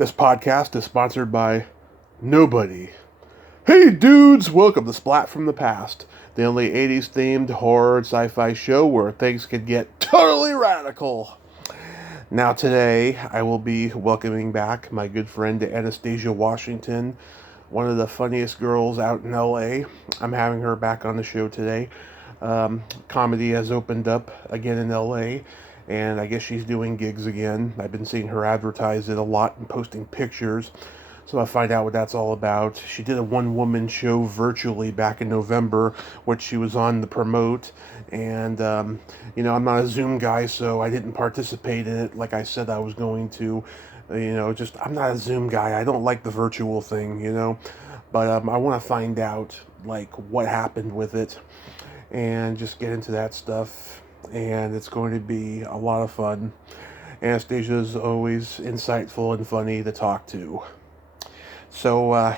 This podcast is sponsored by nobody. Hey dudes, welcome to Splat from the Past, the only 80s themed horror and sci-fi show where things can get totally radical. Now today, I will be welcoming back my good friend Anastasia Washington, one of the funniest girls out in LA. I'm having her back on the show today. Comedy has opened up again in LA, and I guess she's doing gigs again. I've been seeing her advertise it a lot and posting pictures, so I'll find out what that's all about. She did a one-woman show virtually back in November, which she was on to promote, and I'm not a Zoom guy, so I didn't participate in it like I said I was going to. I'm not a Zoom guy. I don't like the virtual thing, but I want to find out like what happened with it and just get into that stuff, and it's going to be a lot of fun. Anastasia is always insightful and funny to talk to. So,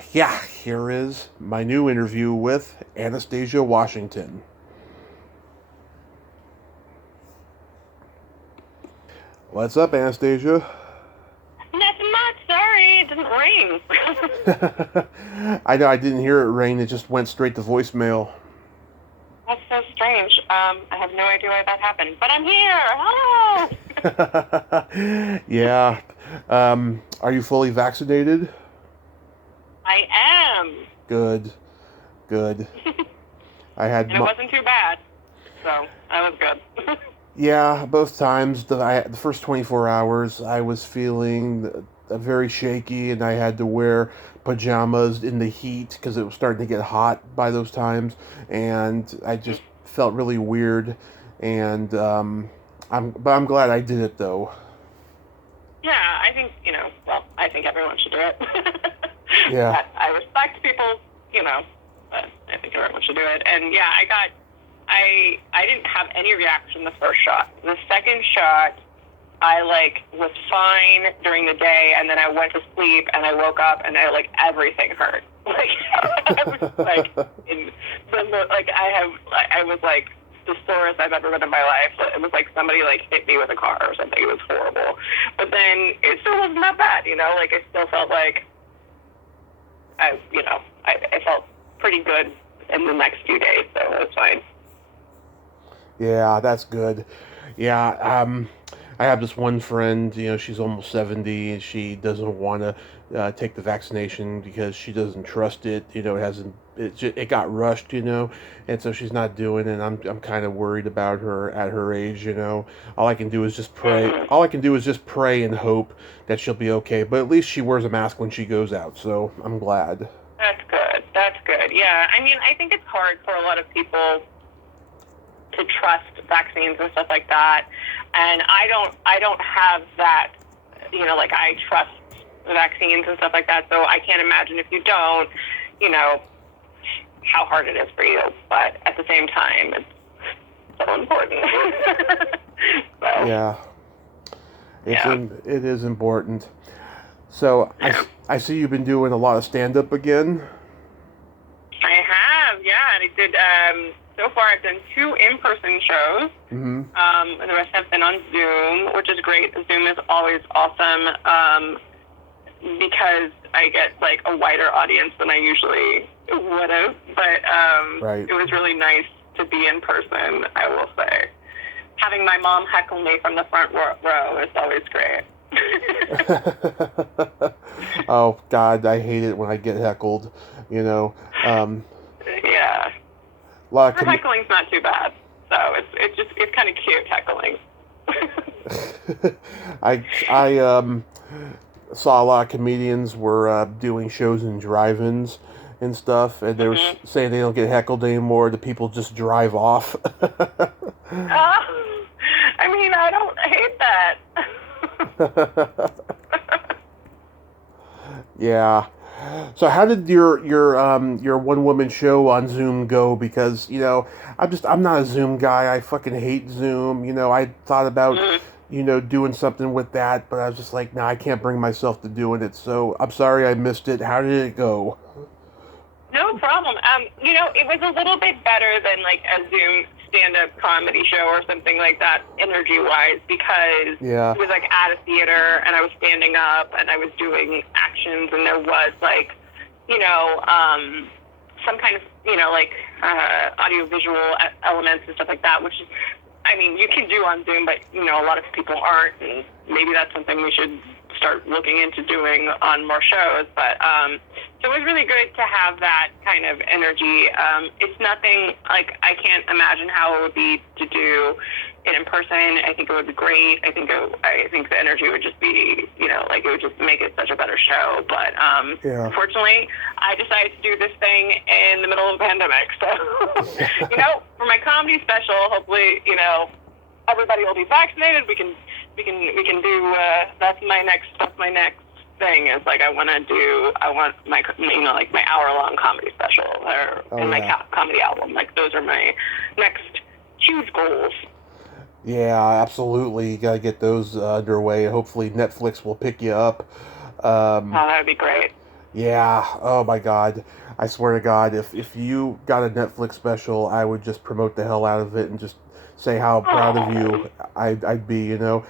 here is my new interview with Anastasia Washington. What's up, Anastasia? Nothing much, sorry, it didn't ring. I know, I didn't hear it ring, it just went straight to voicemail. That's so strange. I have no idea why that happened, but I'm here. Oh! Yeah. Are you fully vaccinated? I am. Good. I had. And it wasn't too bad, so I was good. Yeah, both times. The first 24 hours, I was feeling very shaky, and I had to wear pajamas in the heat because it was starting to get hot by those times, and I just felt really weird. And I'm glad I did it though. Yeah, I think I think everyone should do it. Yeah. I respect people, but I think everyone should do it. And yeah, I didn't have any reaction the first shot. The second shot, I was fine during the day, and then I went to sleep, and I woke up, and everything hurt. I was I was the sorest I've ever been in my life. It was like somebody hit me with a car or something. It was horrible. But then it still wasn't that bad, I still felt like I felt pretty good in the next few days, so it was fine. Yeah, that's good. Yeah, I have this one friend, she's almost 70, and she doesn't want to take the vaccination because she doesn't trust it. It got rushed, and so she's not doing it. And I'm kind of worried about her at her age. All I can do is just pray. Mm-hmm. All I can do is just pray and hope that she'll be okay. But at least she wears a mask when she goes out, so I'm glad. That's good. Yeah, I think it's hard for a lot of people to trust vaccines and stuff like that, and I don't have that. I trust the vaccines and stuff like that, so I can't imagine if you don't, how hard it is for you. But at the same time, it's so important. So, Yeah, it is important. So yeah. I see you've been doing a lot of stand-up again. I have, yeah. And I did. So far, I've done 2 in-person shows. Mm-hmm. And the rest have been on Zoom, which is great. Zoom is always awesome because I get a wider audience than I usually would have. But Right. It was really nice to be in person, I will say. Having my mom heckle me from the front row is always great. Oh God, I hate it when I get heckled. Yeah. Her heckling's not too bad, so it's kind of cute heckling. I saw a lot of comedians were doing shows in drive-ins and stuff, and they were saying they don't get heckled anymore. The people just drive off. I don't hate that. Yeah. So how did your one woman show on Zoom go? Because I'm not a Zoom guy. I fucking hate Zoom. I thought about doing something with that, but I was just like, nah, I can't bring myself to doing it. So I'm sorry I missed it. How did it go? No problem. It was a little bit better than a Zoom stand-up comedy show or something like that, energy-wise, because it was like at a theater, and I was standing up, and I was doing actions, and there was like, you know, some kind of, you know, like audio-visual elements and stuff like that, which is, I mean, you can do on Zoom, but, you know, a lot of people aren't, and maybe that's something we should start looking into doing on more shows. But so it was really good to have that kind of energy. It's nothing, like, I can't imagine how it would be to do it in person. I think it would be great. I think the energy would just be, you know, like, it would just make it such a better show. But unfortunately, I decided to do this thing in the middle of a pandemic. So, you know, for my comedy special, hopefully, you know, everybody will be vaccinated. We can do. That's my next thing. Is like I want my, you know, like my hour-long comedy special or my comedy album. Like, those are my next huge goals. Yeah, absolutely. You gotta get those underway. Hopefully, Netflix will pick you up. That would be great. Yeah. Oh my God. I swear to God, if you got a Netflix special, I would just promote the hell out of it and just say how proud of you I'd be. You know,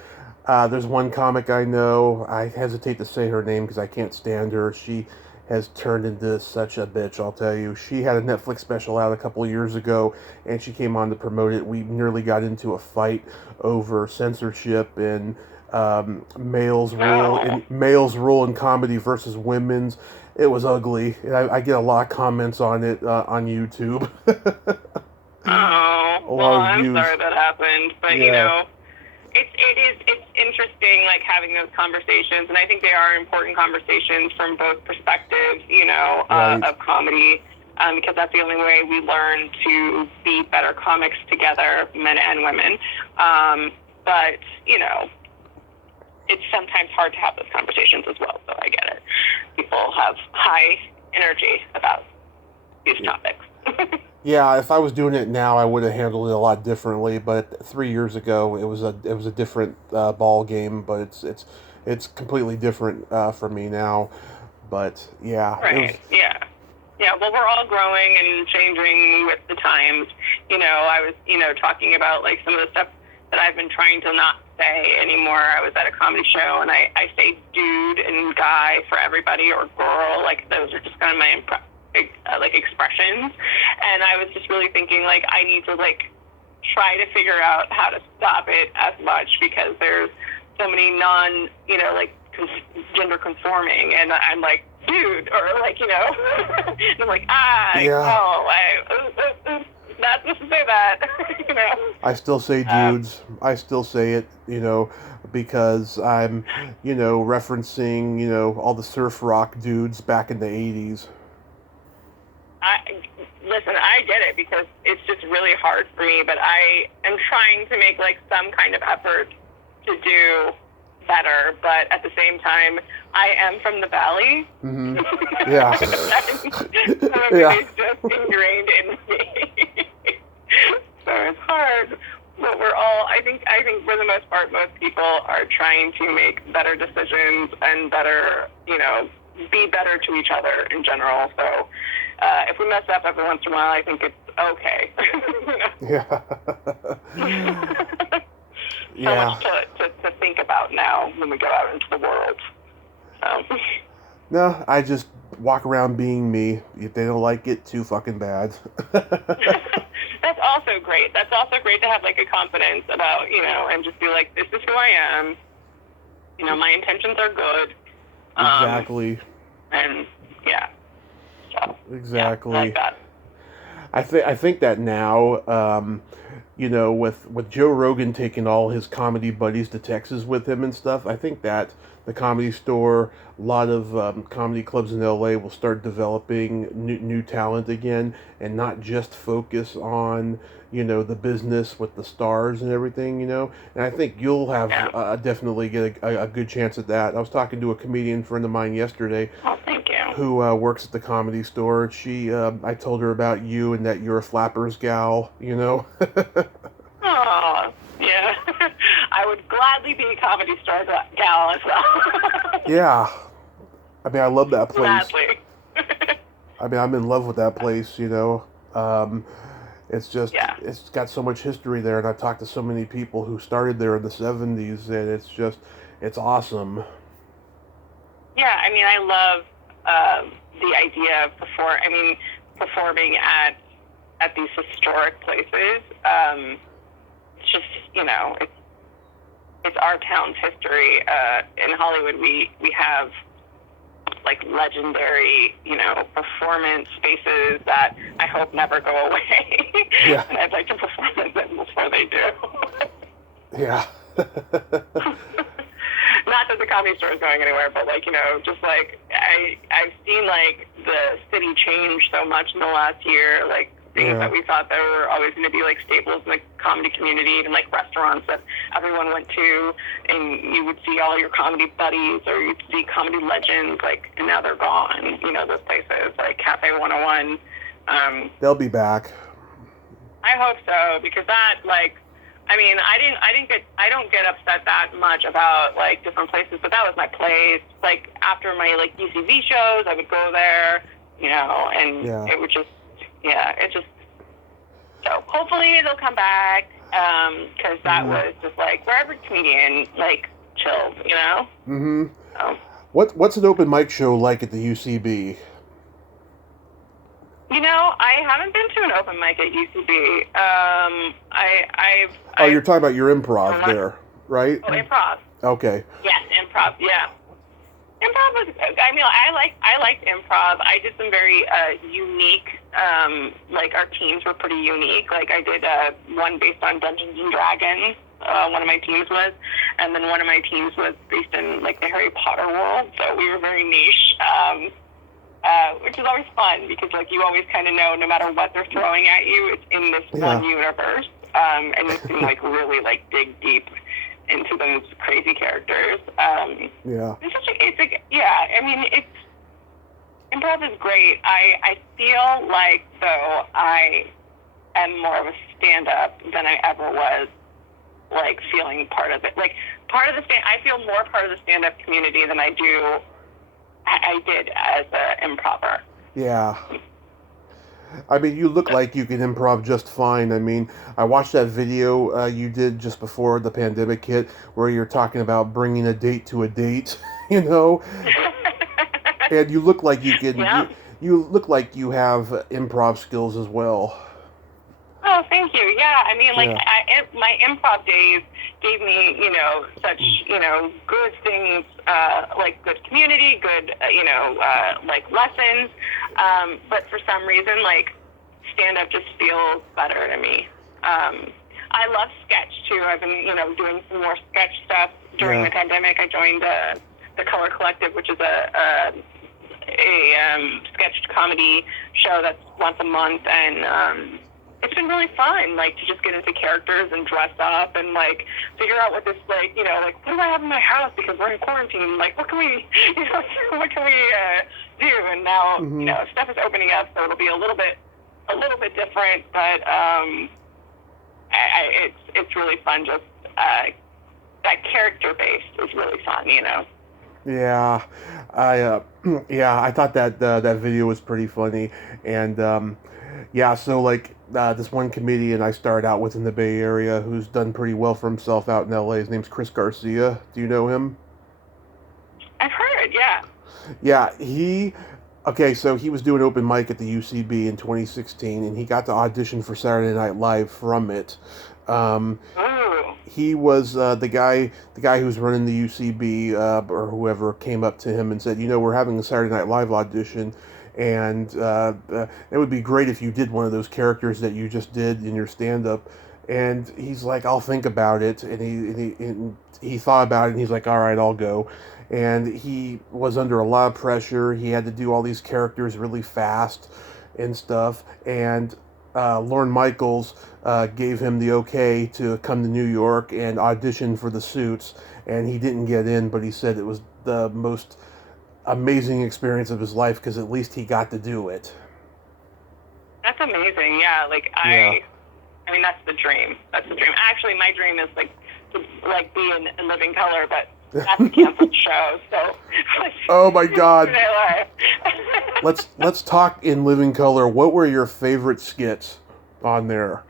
there's one comic I know. I hesitate to say her name because I can't stand her. She has turned into such a bitch, I'll tell you. She had a Netflix special out a couple of years ago, and she came on to promote it. We nearly got into a fight over censorship and males role in comedy versus women's. It was ugly. I get a lot of comments on it on YouTube. I'm sorry that happened, but you know, it's interesting, like, having those conversations, and I think they are important conversations from both perspectives, you know, of comedy, because that's the only way we learn to be better comics together, men and women. But you know, it's sometimes hard to have those conversations as well, so I get it. People have high energy about these topics. Yeah, if I was doing it now, I would have handled it a lot differently. But 3 years ago, it was a different ball game. But it's completely different for me now. But yeah, right, yeah. Well, we're all growing and changing with the times. You know, I was, you know, talking about, like, some of the stuff that I've been trying to not say anymore. I was at a comedy show, and I say dude and guy for everybody, or girl. Like, those are just kind of my like expressions. And I was just really thinking, like, I need to, like, try to figure out how to stop it as much, because there's so many you know, like, gender conforming, and I'm like, dude, or, like, you know, and I'm like, not supposed to say that. You know, I still say dudes. I still say it, you know, because I'm, you know, referencing, you know, all the surf rock dudes back in the 80s. Listen, I get it, because it's just really hard for me, but I am trying to make, like, some kind of effort to do better, but at the same time, I am from the Valley. Mm-hmm. Yeah. It's just ingrained in me. So it's hard, but we're all, I think for the most part, most people are trying to make better decisions and better, you know, be better to each other in general. So if we mess up every once in a while, I think it's okay. Yeah. So much to think about now when we go out into the world. So. No, I just walk around being me. If they don't like it, too fucking bad. That's also great. That's also great to have, like, a confidence about, you know, and just be like, this is who I am. You know, my intentions are good. Exactly. And yeah. So, exactly. Yeah, like that. I think that now, you know, with Joe Rogan taking all his comedy buddies to Texas with him and stuff, I think that the Comedy Store, a lot of comedy clubs in LA will start developing new talent again, and not just focus on, you know, the business with the stars and everything, you know. And I think you'll have definitely get a good chance at that. I was talking to a comedian friend of mine yesterday. Oh, thank you. Who works at the Comedy Store. She, I told her about you and that you're a flappers gal, you know. Oh, yeah. I would gladly be a Comedy Store gal as well. Yeah. I mean, I love that place. Gladly. I mean, I'm in love with that place, you know. It's just, it's got so much history there, and I've talked to so many people who started there in the 70s, and it's awesome. Yeah, I mean, I love the idea of performing at these historic places. It's just, it's our town's history. In Hollywood, we have like legendary, performance spaces that I hope never go away. Yeah. And I'd like to perform at them before they do. Yeah. Not that the comedy store is going anywhere, but just like I've seen like the city change so much in the last year, like things that we thought that were always going to be like staples in the comedy community, and like restaurants that everyone went to, and you would see all your comedy buddies or you'd see comedy legends, like, and now they're gone. Those places like Cafe 101. They'll be back. I hope so, because that, like, I don't get upset that much about like different places, but that was my place. Like after my like UCB shows, I would go there, and it would just, so hopefully they'll come back, because that was just like where every comedian like chilled, Mm-hmm. So. What's an open mic show like at the UCB? I haven't been to an open mic at UCB. You're talking about your improv there, right? Oh, improv. Okay. Yes, improv. Yeah. Improv was. I liked improv. I did some very unique. Like our teams were pretty unique. Like I did one based on Dungeons and Dragons. One of my teams was, and then one of my teams was based in like the Harry Potter world. So we were very niche. Which is always fun, because like you always kind of know, no matter what they're throwing at you, it's in this one universe, and you can like really like dig deep into those crazy characters. Improv is great. I feel like though I am more of a stand-up than I ever was, like feeling part of it. Like I feel more part of the stand-up community than I did as an improver. Yeah. I mean, you look like you can improv just fine. I mean, I watched that video you did just before the pandemic hit, where you're talking about bringing a date to a date, and you look like you can. You look like you have improv skills as well. Oh, thank you. Yeah, I mean, like, my improv days gave me, such, good things, like good community, good, like lessons. But for some reason, like, stand-up just feels better to me. I love sketch, too. I've been, doing some more sketch stuff during the pandemic. I joined the Color Collective, which is a sketched comedy show that's once a month, and it's been really fun, like, to just get into characters and dress up and, like, figure out what this, like, like, what do I have in my house because we're in quarantine? Like, what can we, what can we do? And now, stuff is opening up, so it'll be a little bit different, but it's really fun. Just that character base is really fun, Yeah, I thought that that video was pretty funny, and so like this one comedian I started out with in the Bay Area who's done pretty well for himself out in LA. His name's Chris Garcia. Do you know him? I've heard, yeah. Yeah, so he was doing open mic at the UCB in 2016, and he got to audition for Saturday Night Live from it. He was the guy who's running the UCB, or whoever came up to him and said, we're having a Saturday Night Live audition, and it would be great if you did one of those characters that you just did in your stand-up. And he's like, I'll think about it. And he thought about it, and he's like, all right, I'll go. And he was under a lot of pressure. He had to do all these characters really fast and stuff. And Lorne Michaels gave him the okay to come to New York and audition for the suits. And he didn't get in, but he said it was the most amazing experience of his life, because at least he got to do it. That's amazing. Yeah, like I mean, that's the dream. That's the dream. Actually, my dream is like to like be in Living Color, but that's a canceled show. So. Oh my God. Let's talk in Living Color. What were your favorite skits on there?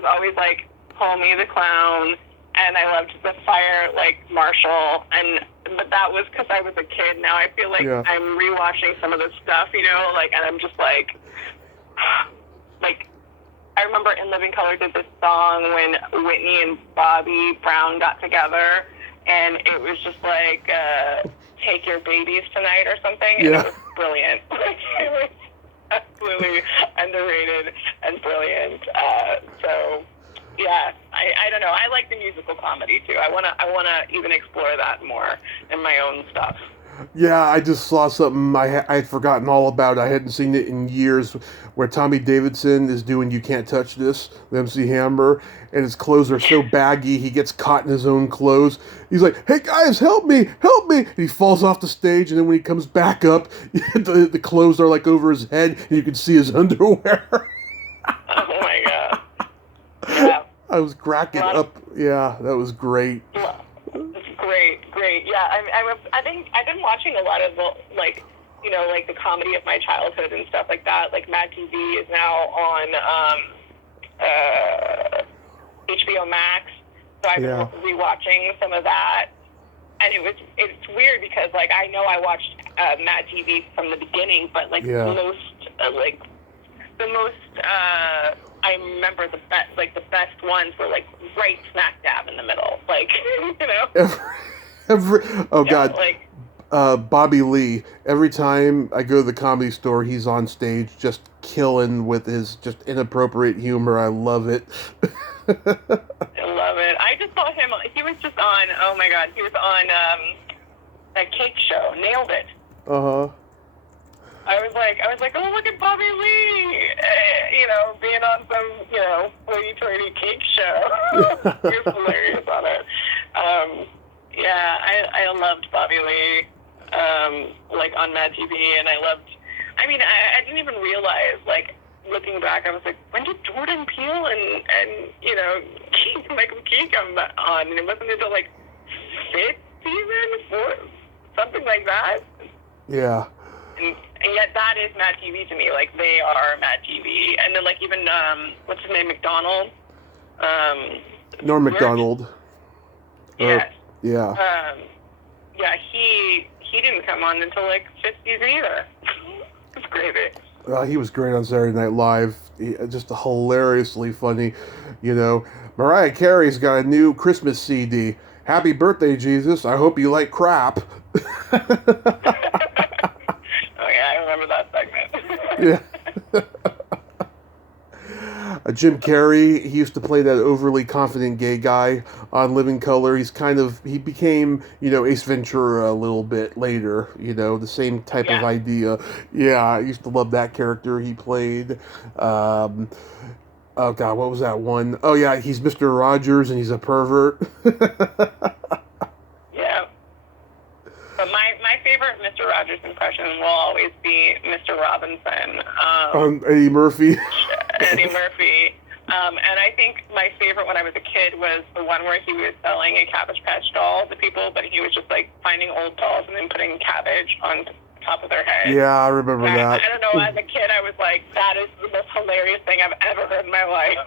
was always like Homie the Clown, and I loved the Fire like Marshall, but that was because I was a kid. Now I feel like I'm rewatching some of the stuff, you know, like, and I'm just like I remember In Living Color did this song when Whitney and Bobby Brown got together, and it was just like Take Your Babies Tonight or something, and it was brilliant. It was absolutely underrated and brilliant. So yeah, I don't know. I like the musical comedy too. I wanna even explore that more in my own stuff. Yeah, I just saw something I had forgotten all about. I hadn't seen it in years, where Tommy Davidson is doing "You Can't Touch This" with MC Hammer, and his clothes are so baggy he gets caught in his own clothes. He's like, "Hey guys, help me, help me!" And he falls off the stage, and then when he comes back up, the clothes are like over his head, and you can see his underwear. Oh my god! Yeah, I was cracking up. Yeah, that was great. Great. Yeah, I think I've been watching a lot of the, like, you know, like the comedy of my childhood and stuff like that. Like Mad TV is now on HBO Max, so I've been rewatching some of that. And it's weird because like I know I watched Mad TV from the beginning, but like the most I remember the best ones were like right smack dab in the middle, like you know. God, like Bobby Lee. Every time I go to the Comedy Store, he's on stage just killing with his just inappropriate humor. I love it. I love it. I just saw him. He was just on. Oh my God, he was on that cake show. Nailed it. I was like, oh, look at Bobby Lee, you know, being on some, you know, hoity-toity cake show. He was hilarious on it. Yeah, I loved Bobby Lee, like on Mad TV, and I didn't even realize, like, looking back, I was like, when did Jordan Peele and you know, Michael Key come on? And it wasn't until, like, 5th season, 4th, something like that. Yeah. And yet that is Mad TV to me. Like, they are Mad TV. And then, like, even, what's his name, McDonald? Norm MacDonald. Yes. Yeah. Yeah, he didn't come on until, like, 5th season either. It's crazy. He was great on Saturday Night Live. Just hilariously funny. You know, Mariah Carey's got a new Christmas CD. Happy birthday, Jesus. I hope you like crap. I remember that segment. Yeah. Jim Carrey, he used to play that overly confident gay guy on Living Color. He became, you know, Ace Ventura a little bit later, you know, the same type of idea. Yeah, I used to love that character he played. Oh God, what was that one? Oh yeah, he's Mr. Rogers and he's a pervert. Yeah. But my favorite Mr. Rogers impression will always be Mr. Robinson. Eddie Murphy. Eddie Murphy. And I think my favorite when I was a kid was the one where he was selling a Cabbage Patch doll to people, but he was just like finding old dolls and then putting cabbage on top of their head. Yeah, I remember that. I don't know, as a kid I was like, that is the most hilarious thing I've ever heard in my life.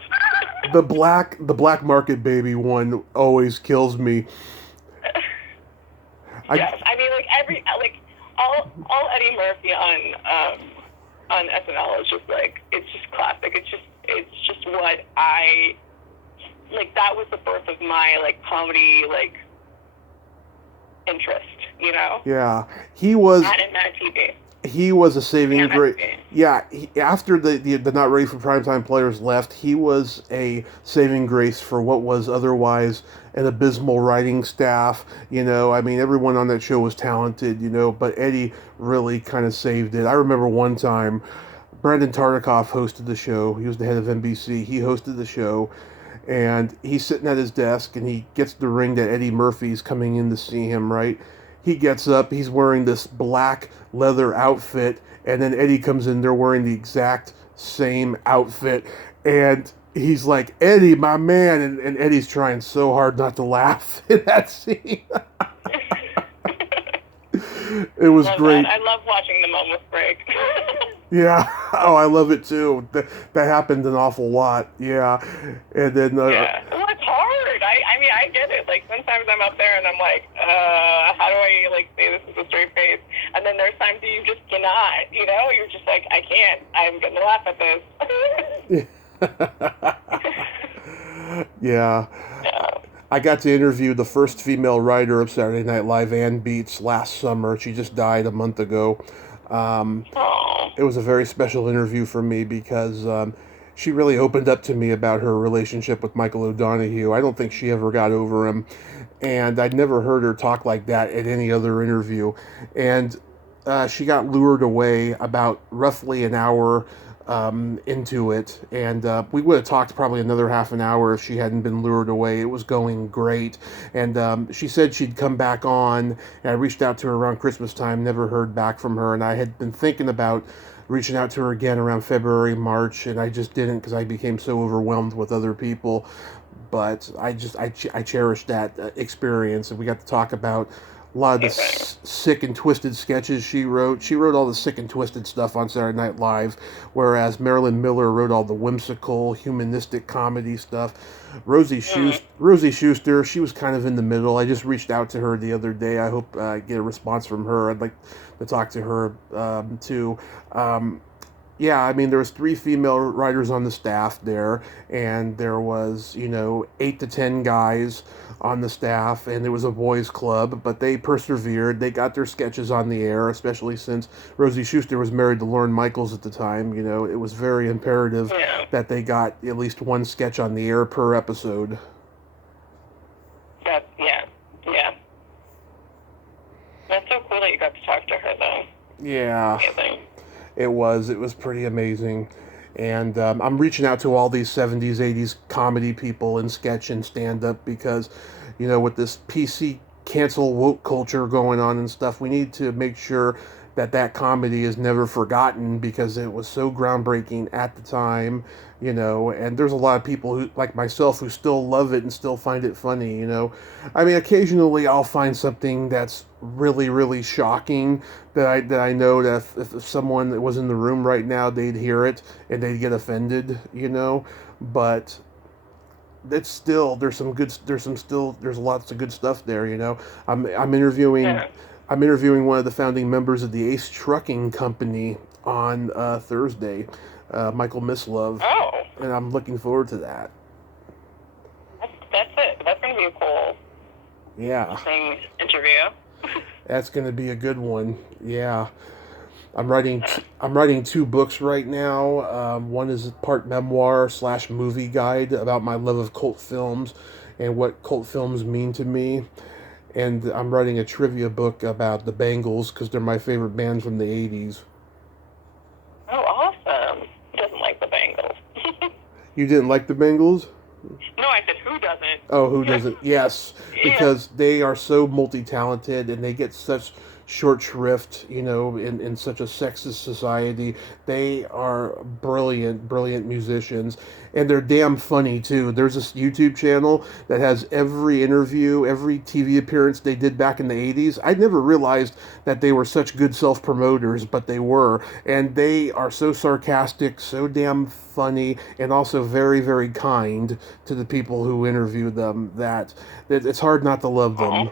The black market baby one always kills me. Yes, I mean, all Eddie Murphy on SNL is just like, it's just classic. It's just what I like. That was the birth of my like comedy like interest, you know. Yeah, he was. That and Mad TV. He was a saving grace. Yeah, after the Not Ready for Primetime players left, he was a saving grace for what was otherwise an abysmal writing staff. You know, I mean, everyone on that show was talented, you know, but Eddie really kind of saved it. I remember one time, Brandon Tartikoff hosted the show. He was the head of NBC. He hosted the show, and he's sitting at his desk, and he gets the ring that Eddie Murphy's coming in to see him, right? He gets up, he's wearing this black leather outfit, and then Eddie comes in, they're wearing the exact same outfit, and he's like, Eddie, my man, and Eddie's trying so hard not to laugh in that scene. It was great. I love watching the moments break. Yeah. Oh, I love it too. That happened an awful lot. Yeah. And then Yeah. Well, it's hard. I mean, I get it. Like, sometimes I'm up there and I'm like, how do I, like, say this with a straight face? And then there's times that you just cannot, you know? You're just like, I can't. I'm going to laugh at this. yeah. Yeah. I got to interview the first female writer of Saturday Night Live, Ann Beats, last summer. She just died a month ago. Oh. It was a very special interview for me because she really opened up to me about her relationship with Michael O'Donoghue. I don't think she ever got over him, and I'd never heard her talk like that at any other interview. And she got lured away about roughly an hour into it, and we would have talked probably another half an hour if she hadn't been lured away. It was going great, and she said she'd come back on, and I reached out to her around Christmas time, never heard back from her, and I had been thinking about reaching out to her again around February, March, and I just didn't because I became so overwhelmed with other people. But I cherished that experience, and we got to talk about a lot of the sick and twisted sketches she wrote. She wrote all the sick and twisted stuff on Saturday Night Live, whereas Marilyn Miller wrote all the whimsical, humanistic comedy stuff. Rosie Schuster, she was kind of in the middle. I just reached out to her the other day. I hope I get a response from her. I'd like to talk to her too. Yeah, I mean, there was 3 female writers on the staff there, and there was, 8 to 10 guys on the staff, and there was a boys club, but they persevered. They got their sketches on the air, especially since Rosie Schuster was married to Lorne Michaels at the time. It was very imperative that they got at least one sketch on the air per episode. Yeah. That's so cool that you got to talk to her, though. Yeah. Amazing. It was pretty amazing. And I'm reaching out to all these 70s, 80s comedy people in sketch and stand-up because, with this PC cancel woke culture going on and stuff, we need to make sure that comedy is never forgotten because it was so groundbreaking at the time, and there's a lot of people who, like myself, who still love it and still find it funny. I mean, occasionally I'll find something that's really, really shocking that I know that if someone that was in the room right now, they'd hear it and they'd get offended, but it's still there's lots of good stuff there. I'm interviewing one of the founding members of the Ace Trucking Company on Thursday, Michael Mislove. Oh. And I'm looking forward to that. That's it. That's going to be a cool interview. That's going to be a good one. Yeah. I'm writing 2 books right now. One is part memoir / movie guide about my love of cult films and what cult films mean to me. And I'm writing a trivia book about the Bangles because they're my favorite band from the 80s. Oh, awesome. Who doesn't like the Bangles? You didn't like the Bangles? No, I said who doesn't? Oh, who doesn't? Yes, because they are so multi-talented and they get such short shrift, in such a sexist society. They are brilliant, brilliant musicians, and they're damn funny too. There's this YouTube channel that has every interview, every TV appearance they did back in the 80s. I never realized that they were such good self-promoters, but they were, and they are so sarcastic, so damn funny, and also very, very kind to the people who interview them that it's hard not to love them.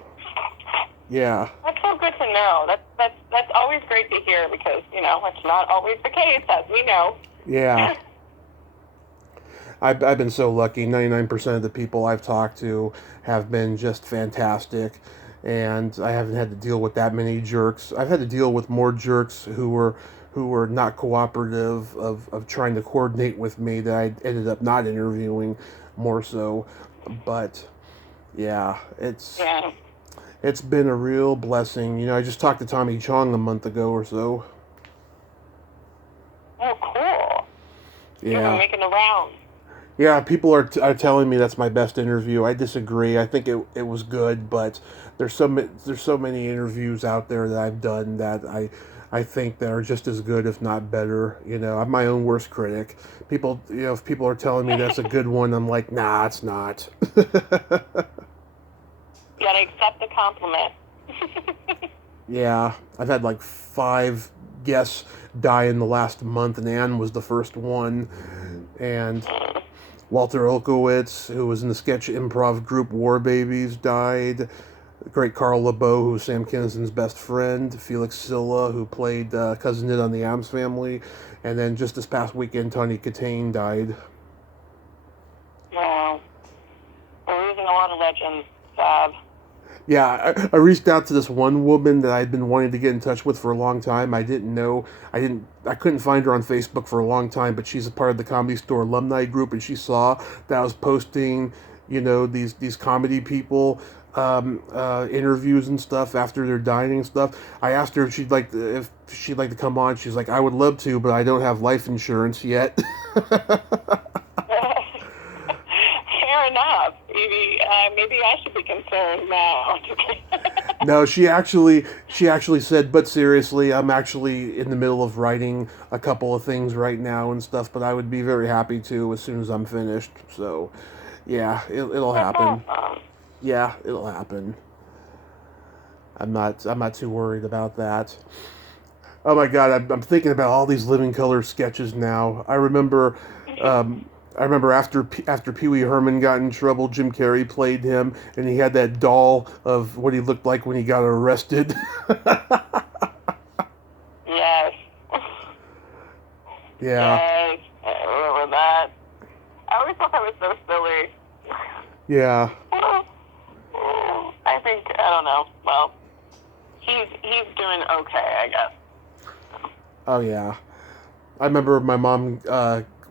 Yeah. That's so good to know. That's always great to hear because, it's not always the case, as we know. Yeah. I've been so lucky. 99% of the people I've talked to have been just fantastic, and I haven't had to deal with that many jerks. I've had to deal with more jerks who were not cooperative of trying to coordinate with me that I ended up not interviewing more so. But yeah, it's been a real blessing. I just talked to Tommy Chong a month ago or so. Oh, cool. Yeah. You're making the rounds. Yeah, people are telling me that's my best interview. I disagree. I think it was good, but there's so many interviews out there that I've done that I think that are just as good, if not better. I'm my own worst critic. People, if people are telling me that's a good one, I'm like, nah, it's not. You gotta accept the compliment. Yeah, I've had like 5 guests die in the last month, and Anne was the first one. And Walter Olkowitz, who was in the sketch improv group War Babies, died. The great Carl LeBeau, who was Sam Kinnison's best friend. Felix Silla, who played Cousin Ned on the Addams Family. And then just this past weekend, Tawny Katane died. Wow. We're losing a lot of legends. Sad. Yeah, I reached out to this one woman that I'd been wanting to get in touch with for a long time. I couldn't find her on Facebook for a long time, but she's a part of the Comedy Store alumni group, and she saw that I was posting, these comedy people interviews and stuff after they're dying and stuff. I asked her if she'd like to come on. She's like, I would love to, but I don't have life insurance yet. Fair enough. Maybe I should be concerned now. No, she actually said, but seriously, I'm actually in the middle of writing a couple of things right now and stuff, but I would be very happy to as soon as I'm finished. So, yeah, it'll happen. Yeah, it'll happen. I'm not too worried about that. Oh my God, I'm thinking about all these Living Color sketches now. I remember after Pee Wee Herman got in trouble, Jim Carrey played him, and he had that doll of what he looked like when he got arrested. Yes. Yeah. Yes, I remember that. I always thought that was so silly. Yeah. I don't know. Well, he's doing okay, I guess. Oh yeah. I remember my mom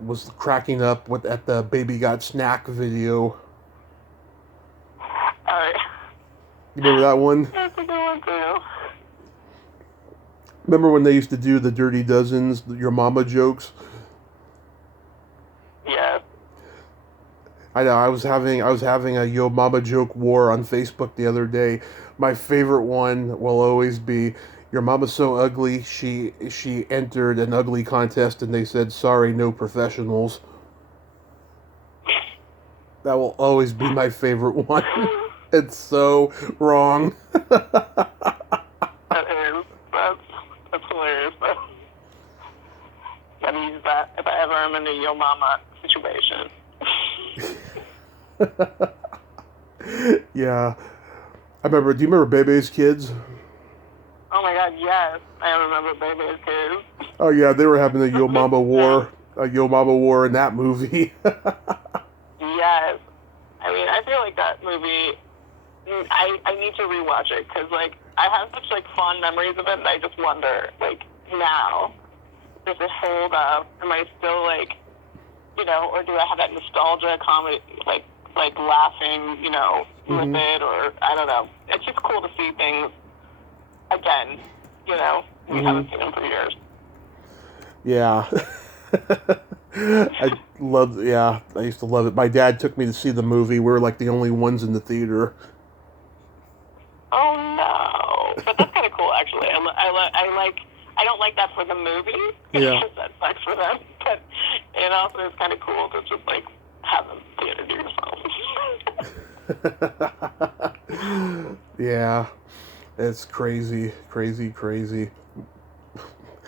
was cracking up at the Baby Got Snack video. Alright. You remember that one? That's a good one too. Remember when they used to do the Dirty Dozens, your mama jokes? Yes. I know. I was having a Yo Mama joke war on Facebook the other day. My favorite one will always be, your mama's so ugly, she entered an ugly contest and they said, sorry, no professionals. That will always be my favorite one. It's so wrong. That is. That's hilarious, though. Gotta use that if I ever am in a Yo Mama situation. Yeah. Do you remember Bebe's Kids? Oh my God, yes. I remember Baby's Kids. Oh yeah, they were having a Yo Mama war in that movie. Yes. I mean, I feel like that movie, I need to rewatch it, because, like, I have such, like, fond memories of it, and I just wonder, like, now, does it hold up? Am I still, like, or do I have that nostalgia comedy, like laughing, with it, or, I don't know. It's just cool to see things again, we haven't seen them for years. Yeah. I used to love it. My dad took me to see the movie. We were like the only ones in the theater. Oh no! But that's kind of cool, actually. I don't like that for the movie. Yeah. That sucks for them. But it also is kind of cool to just like have the theater to yourself. Yeah, it's crazy.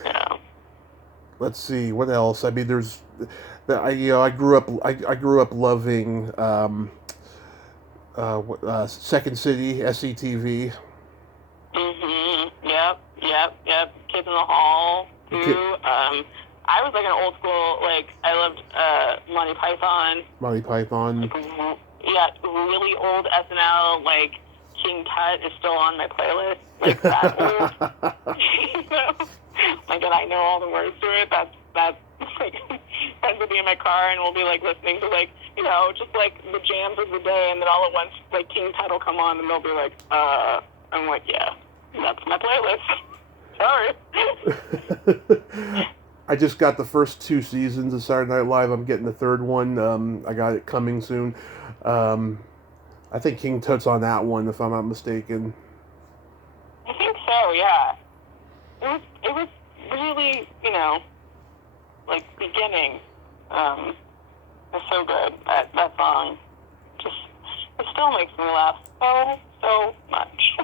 Yeah. Let's see what else. I mean, there's, I grew up loving Second City, SCTV. Yep. Kids in the Hall too. I was like an old school, like I loved Monty Python. Yeah, really old SNL, like King Tut is still on my playlist. Like that old. Like, and I know all the words to it. That's like, friends will be in my car and we'll be like listening to like, just like the jams of the day, and then all at once like King Tut will come on and they'll be like, I'm like, yeah, that's my playlist. Sorry. I just got the first 2 seasons of Saturday Night Live. I'm getting the third one. I got it coming soon. I think King Tut's on that one, if I'm not mistaken. I think so, yeah. It was really, like beginning. It's so good. That song it still makes me laugh so much.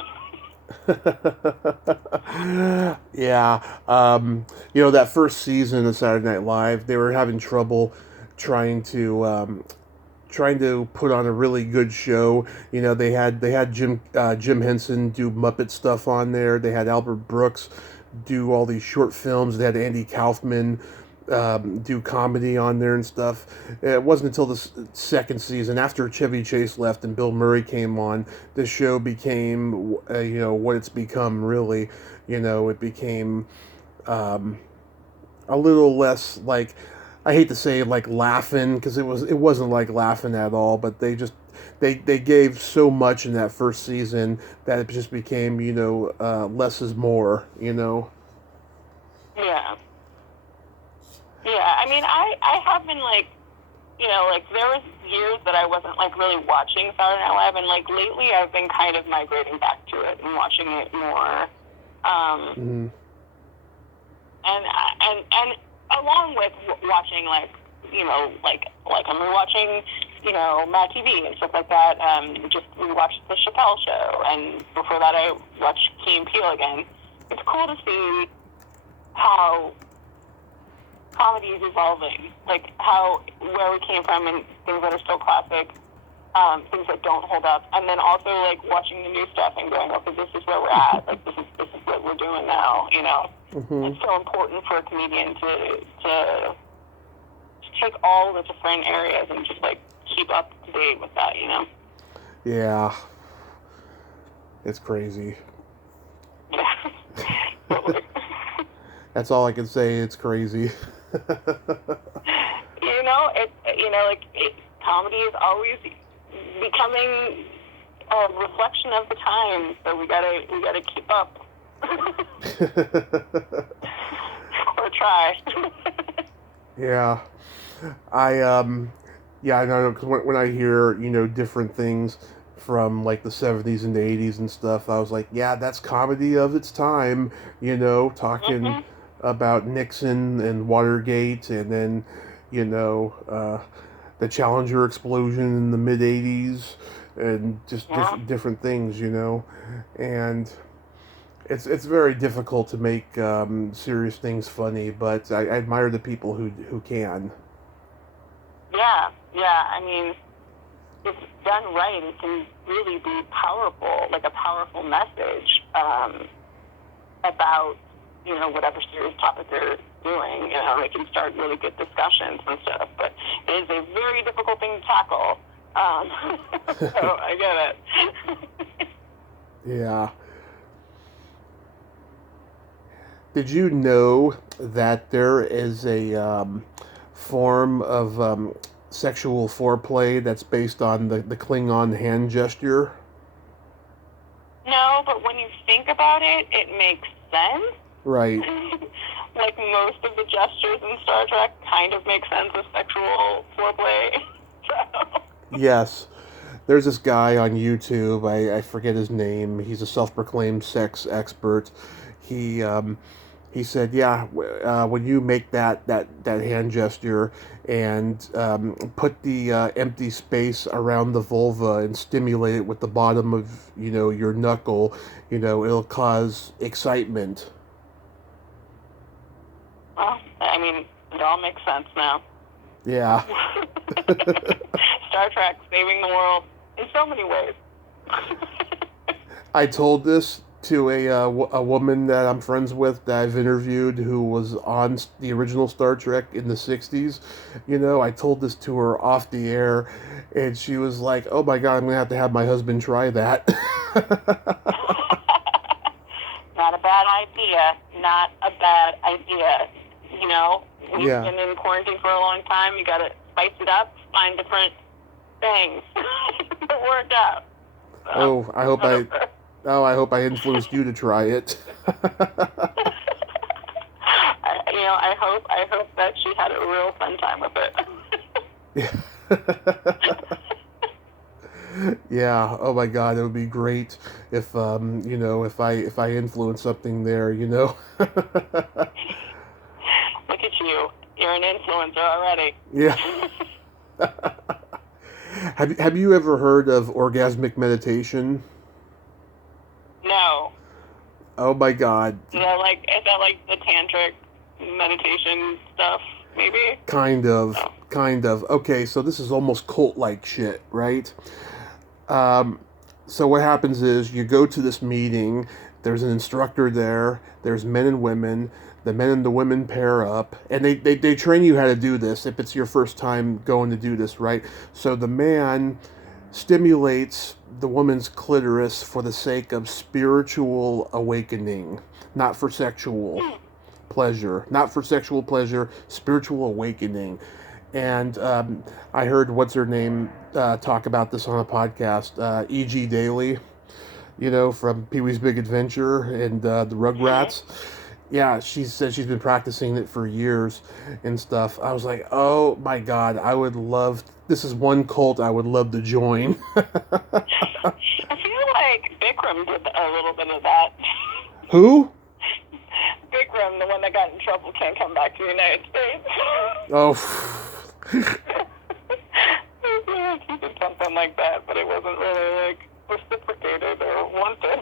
Yeah. That first season of Saturday Night Live, they were having trouble trying to put on a really good show. They had Jim Henson do Muppet stuff on there. They had Albert Brooks do all these short films. They had Andy Kaufman do comedy on there and stuff. It wasn't until the second season, after Chevy Chase left and Bill Murray came on, the show became what it's become. Really, it became a little less like, I hate to say like laughing, because it wasn't like laughing at all, but they gave so much in that first season that it just became less is more. Yeah. Yeah, I mean, I have been, like, there was years that I wasn't, like, really watching Saturday Night Live, and, like, lately I've been kind of migrating back to it and watching it more. Mm-hmm. And along with watching, like I'm rewatching, Mad TV and stuff like that. Just rewatched The Chappelle Show, and before that I watched Key and Peele again. It's cool to see how comedy is evolving, like where we came from and things that are still classic, things that don't hold up, and then also like watching the new stuff and going, okay, this is where we're at, like this is what we're doing now. Mm-hmm. It's so important for a comedian to take all the different areas and just like keep up to date with that. Yeah, it's crazy. Yeah. That's all I can say. It's crazy. Comedy is always becoming a reflection of the time, so we gotta keep up. Or try. Yeah, I know, because when I hear different things from like the 70s and the 80s and stuff, I was like, yeah, that's comedy of its time. Talking. Mm-hmm. About Nixon and Watergate, and then the Challenger explosion in the mid '80s, and just different things, and it's very difficult to make serious things funny, but I admire the people who can. Yeah. I mean, if done right, it can really be powerful, like a powerful message about whatever serious topic they're doing. They can start really good discussions and stuff, but it is a very difficult thing to tackle. So I get it. Yeah. Did you know that there is a form of sexual foreplay that's based on the Klingon hand gesture? No, but when you think about it, it makes sense. Right. Like most of the gestures in Star Trek kind of make sense as sexual foreplay. So. Yes. There's this guy on YouTube, I forget his name, he's a self-proclaimed sex expert. He said, yeah, when you make that hand gesture and put the empty space around the vulva and stimulate it with the bottom of your knuckle, it'll cause excitement. Well, I mean, it all makes sense now. Yeah. Star Trek saving the world in so many ways. I told this to a woman that I'm friends with that I've interviewed, who was on the original Star Trek in the 60s. I told this to her off the air, and she was like, oh my God, I'm going to have my husband try that. Not a bad idea. Not a bad idea. We've been in quarantine for a long time. You got to spice it up, find different things that work out. So, I hope I influenced you to try it. I hope that she had a real fun time with it. Yeah. Oh my God, it would be great if if I influence something there. Look at you. You're an influencer already. Yeah. Have you ever heard of orgasmic meditation? No. Oh my God. Is that like the tantric meditation stuff? Maybe. Kind of. No. Kind of. Okay, so this is almost cult-like shit, right? Um, so what happens is you go to this meeting. There's an instructor there. There's men and women. The men and the women pair up, and they train you how to do this if it's your first time going to do this, right? So the man stimulates the woman's clitoris for the sake of spiritual awakening, not for sexual pleasure, not for sexual pleasure, spiritual awakening. And I heard what's her name talk about this on a podcast, E.G. Daily, from Pee Wee's Big Adventure and the Rugrats. Yeah, she said she's been practicing it for years and stuff. I was like, oh my God, I would love. This is one cult I would love to join. I feel like Bikram did a little bit of that. Who? Bikram, the one that got in trouble, can't come back to the United States. Oh. He did something like that, but it wasn't really reciprocated or wanted.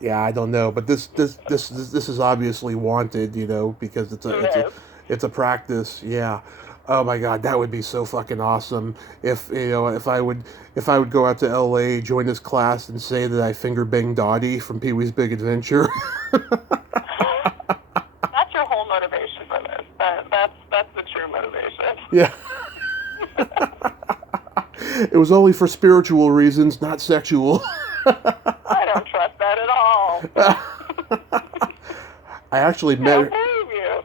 Yeah, I don't know, but this is obviously wanted, because it's a practice. Yeah. Oh my God, that would be so fucking awesome if I would go out to L.A., join this class, and say that I finger banged Dottie from Pee Wee's Big Adventure. That's your whole motivation for this. That's the true motivation. Yeah. It was only for spiritual reasons, not sexual. I don't trust that at all. I actually met her. You.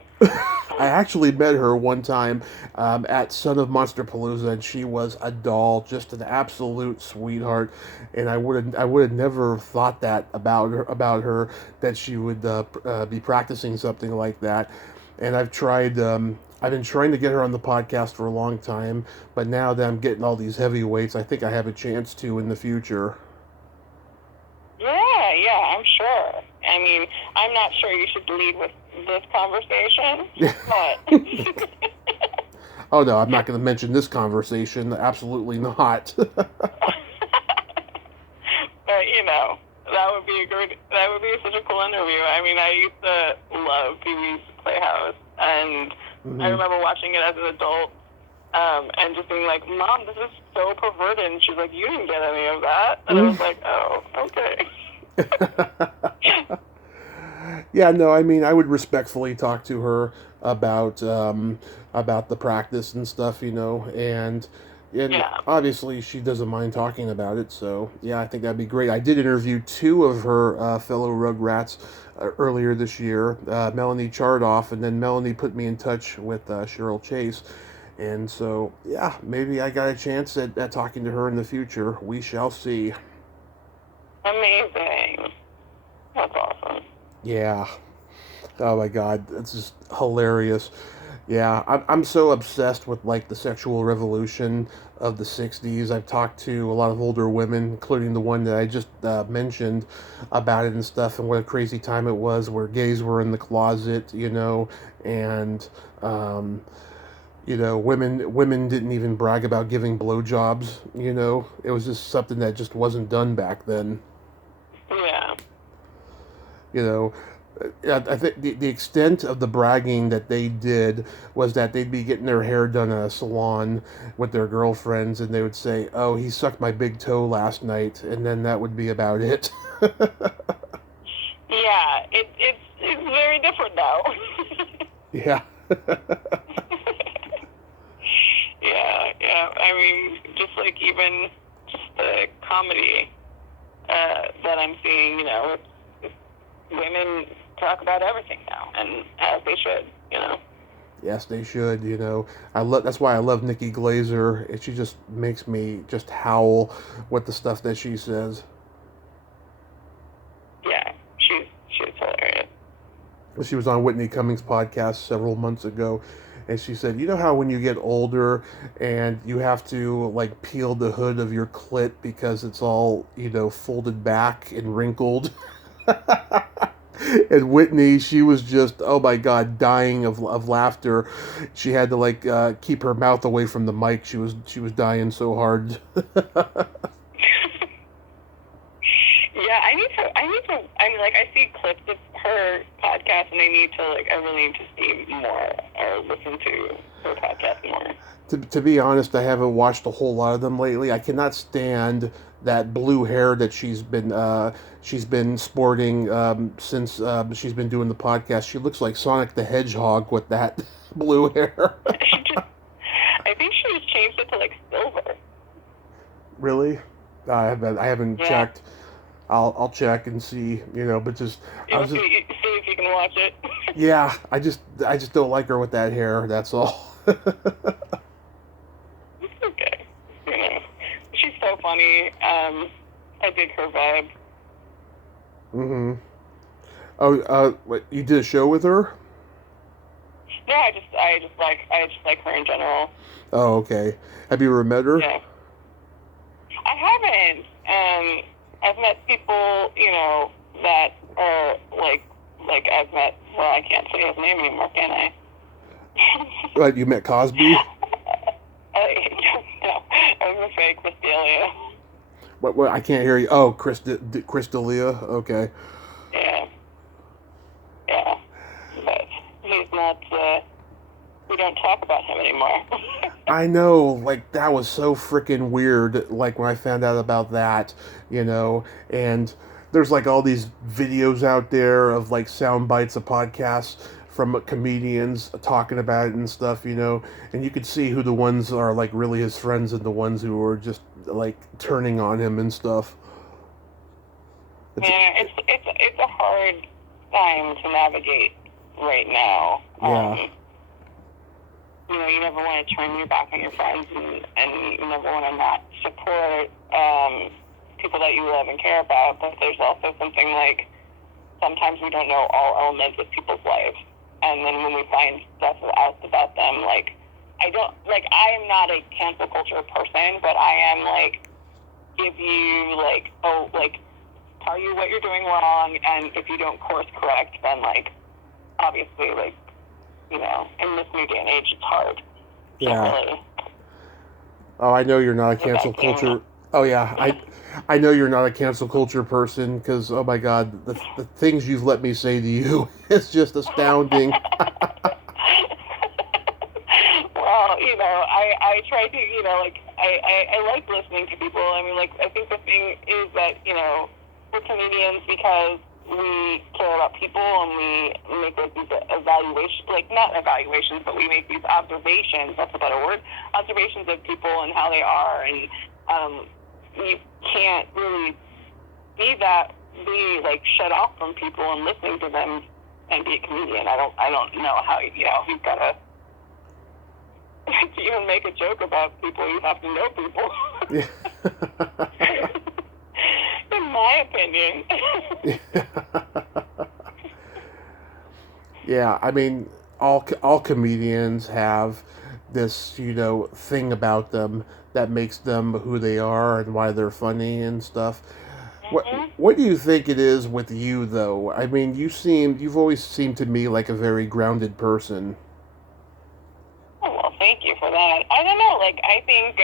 I actually met her one time at Son of Monsterpalooza, and she was a doll, just an absolute sweetheart. And I would have never thought that about her that she would be practicing something like that. And I've been trying to get her on the podcast for a long time, but now that I'm getting all these heavyweights, I think I have a chance to in the future. Yeah, I'm sure. I mean, I'm not sure you should lead with this conversation, but... Oh, no, I'm not going to mention this conversation. Absolutely not. But, that would be such a cool interview. I mean, I used to love Pee Wee's Playhouse, and I remember watching it as an adult, and just being like, Mom, this is so perverted. And she's like, you didn't get any of that. And I was like, oh, okay. Yeah, no, I mean, I would respectfully talk to her about the practice and stuff, and obviously she doesn't mind talking about it, so yeah, I think that'd be great. I did interview two of her fellow Rugrats earlier this year, Melanie Chardoff, and then Melanie put me in touch with Cheryl Chase, and so, yeah, maybe I got a chance at talking to her in the future. We shall see. Amazing. That's awesome. Yeah. Oh my God, that's just hilarious. Yeah, I'm so obsessed with the sexual revolution of the 60s. I've talked to a lot of older women, including the one that I just mentioned about it and stuff, and what a crazy time it was where gays were in the closet, and women didn't even brag about giving blowjobs. It was just something that just wasn't done back then. Yeah. I think the extent of the bragging that they did was that they'd be getting their hair done at a salon with their girlfriends, and they would say, "Oh, he sucked my big toe last night," and then that would be about it. Yeah, it's very different now. Yeah. Yeah. I mean, just even the comedy that I'm seeing, women talk about everything now, and as they should, Yes, they should. That's why I love Nikki Glazer. She just makes me just howl with the stuff that she says. Yeah, she's hilarious. She was on Whitney Cummings' podcast several months ago, and she said, how when you get older and you have to peel the hood of your clit because it's all folded back and wrinkled. And Whitney, she was just, oh my God, dying of laughter. She had to keep her mouth away from the mic. She was dying so hard. Yeah, I need I mean, like, I see clips of her podcast, and I really need to see more or listen to her podcast more. To be honest, I haven't watched a whole lot of them lately. I cannot stand that blue hair that she's been sporting since she's been doing the podcast. She looks like Sonic the Hedgehog with that blue hair. I think she just changed it to, like, silver. Really? I haven't checked. I'll check and see, but just See if you can watch it. Yeah, I just don't like her with that hair. That's all. It's okay. She's so funny. I dig her vibe. Mm-hmm. Oh, what, you did a show with her? Yeah, I just like her in general. Oh, okay. Have you ever met her? Yeah. I haven't. I've met people, that are like I've met. Well, I can't say his name anymore, can I? What, you met Cosby? No, I was gonna say Chris D'Elia. What? I can't hear you. Oh, Chris D'Elia. Okay. Yeah. But he's not. We don't talk about him anymore. I know, like, that was so freaking weird, like, when I found out about that, and there's, like, all these videos out there of, like, sound bites of podcasts from comedians talking about it and stuff, and you could see who the ones are, like, really his friends and the ones who are just, like, turning on him and stuff. It's a hard time to navigate right now. Yeah. You never want to turn your back on your friends, and you never want to not support people that you love and care about. But there's also something like sometimes we don't know all elements of people's lives, and then when we find stuff out about them, like I am not a cancel culture person, but I am like give you tell you what you're doing wrong, and if you don't course correct, then obviously in this new day and age, it's hard. Yeah. Really. Oh, I know you're not a cancel culture. Oh yeah, I know you're not a cancel culture person because oh my God, the things you've let me say to you is just astounding. Well, I try to, I like listening to people. I mean, I think the thing is that we're comedians because we care about people and we make these evaluations, not evaluations, but we make these observations, that's a better word, observations of people and how they are, and you can't really be shut off from people and listening to them and be a comedian. I don't know how, you've got to even make a joke about people, you have to know people. Yeah. In my opinion. Yeah, I mean, all comedians have this, thing about them that makes them who they are and why they're funny and stuff. Mm-hmm. What do you think it is with you, though? I mean, you've always seemed to me like a very grounded person. Oh, well, thank you for that. I don't know, I think,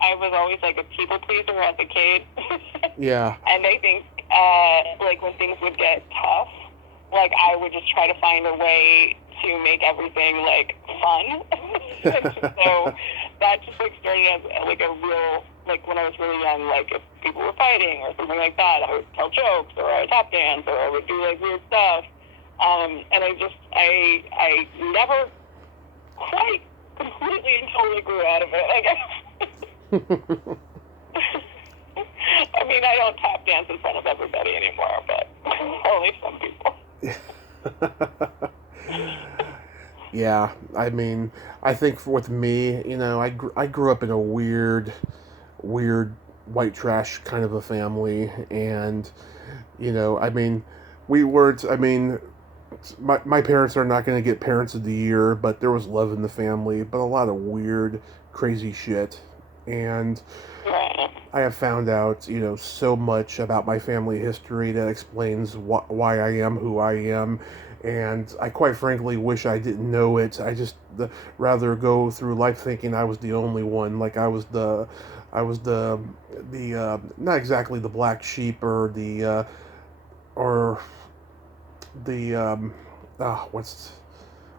I was always a people pleaser as a kid. Yeah. And I think, when things would get tough, I would just try to find a way to make everything, fun. So that just, started as, a real, when I was really young, if people were fighting or something like that, I would tell jokes or I would tap dance or I would do, weird stuff. And I never quite completely and totally grew out of it, I guess. I mean, I don't tap dance in front of everybody anymore, but only some people. Yeah, I mean, I think with me, I grew up in a weird white trash kind of a family, and I mean, we weren't. I mean, my parents are not going to get Parents of the Year, but there was love in the family, but a lot of weird, crazy shit. And I have found out, so much about my family history that explains why I am who I am. and I quite frankly wish I didn't know it. I just rather go through life thinking I was the only one, like I was the not exactly the black sheep or the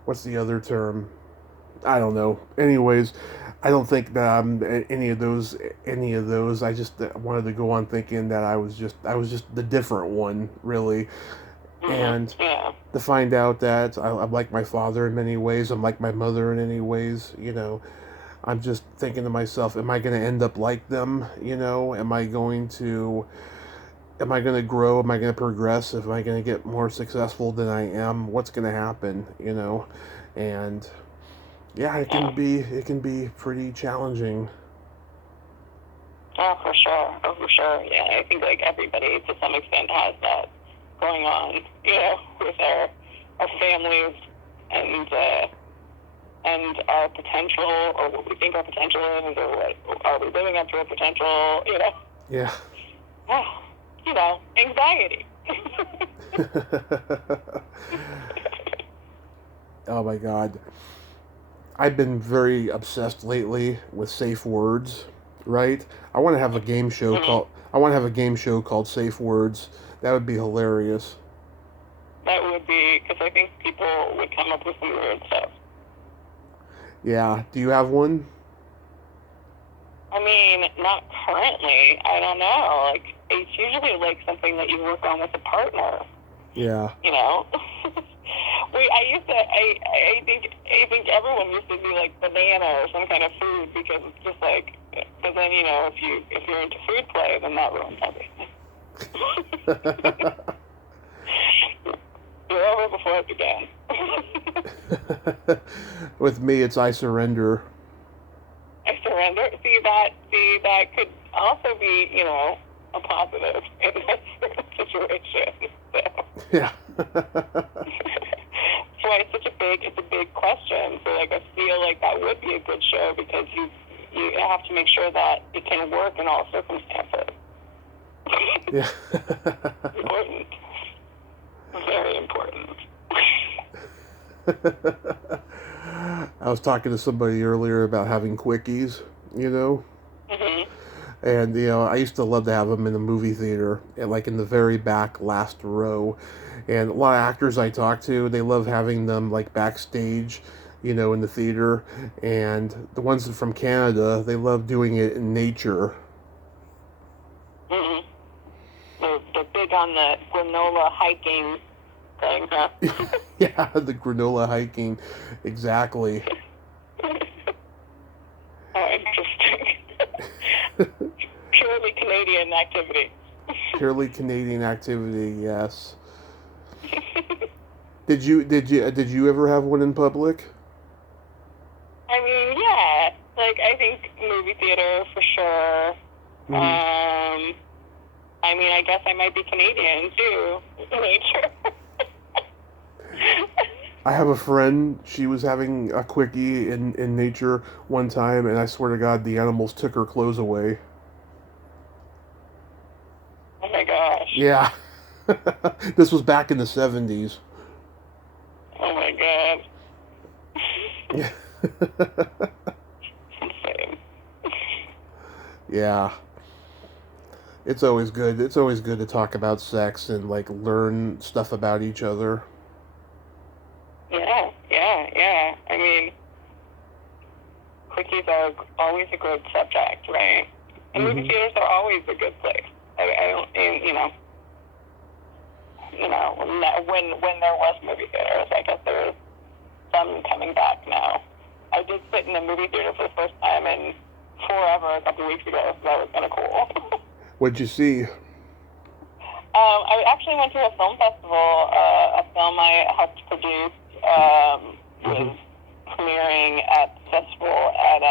what's the other term? I don't know. Anyways, I don't think that I'm any of those. Any of those. I just wanted to go on thinking that I was just the different one, really. And Yeah. to find out that I'm like my father in many ways, I'm like my mother in any ways. I'm just thinking to myself, am I going to end up like them? Am I going to grow? Am I going to progress? Am I going to get more successful than I am? What's going to happen? And yeah, it can be pretty challenging. Oh, for sure. Oh, for sure. Yeah, I think like everybody to some extent has that going on, with our families and our potential, or what we think our potential is, or what are we living up to our potential, Yeah. Anxiety. Oh my God. I've been very obsessed lately with safe words, right? I want to have a game show called Safe Words. That would be hilarious. That would be, because I think people would come up with some weird stuff. Yeah. Do you have one? I mean, not currently. I don't know. Like, it's usually like something that you work on with a partner. Yeah. I think everyone used to do like banana or some kind of food because it's just like, but then if you're into food play, then that ruins everything. You're over before it began. With me, it's I surrender. I surrender. See, that could also be, a positive in that situation. So. Yeah. So it's a big question. So like I feel like that would be a good show because you have to make sure that it can work in all circumstances. Yeah. Important. Very important. I was talking to somebody earlier about having quickies, Mm-hmm. And I used to love to have them in the movie theater, and like in the very back last row. And a lot of actors I talk to, they love having them like backstage, in the theater. And the ones from Canada, they love doing it in nature. Mm-hmm. They're big on the granola hiking thing, huh? Yeah, the granola hiking, exactly. Oh, interesting. Purely Canadian activity. Purely Canadian activity, yes. Did you ever have one in public? I mean, yeah. Like, I think movie theater for sure. Mm-hmm. I mean, I guess I might be Canadian too, in nature. I have a friend, she was having a quickie in nature one time, and I swear to God, the animals took her clothes away. Oh my gosh. Yeah. This was back in the 70s. Oh my god. Yeah. Insane. Yeah. It's always good. It's always good to talk about sex and like learn stuff about each other. Yeah. I mean, quickies are always a good subject, right? And movie theaters are always a good place. I don't, when there was movie theaters, I guess there's some coming back now. I did sit in a movie theater for the first time in forever a couple weeks ago, so that was kind of cool. What'd you see? I actually went to a film festival. A film I helped produce was premiering at the festival at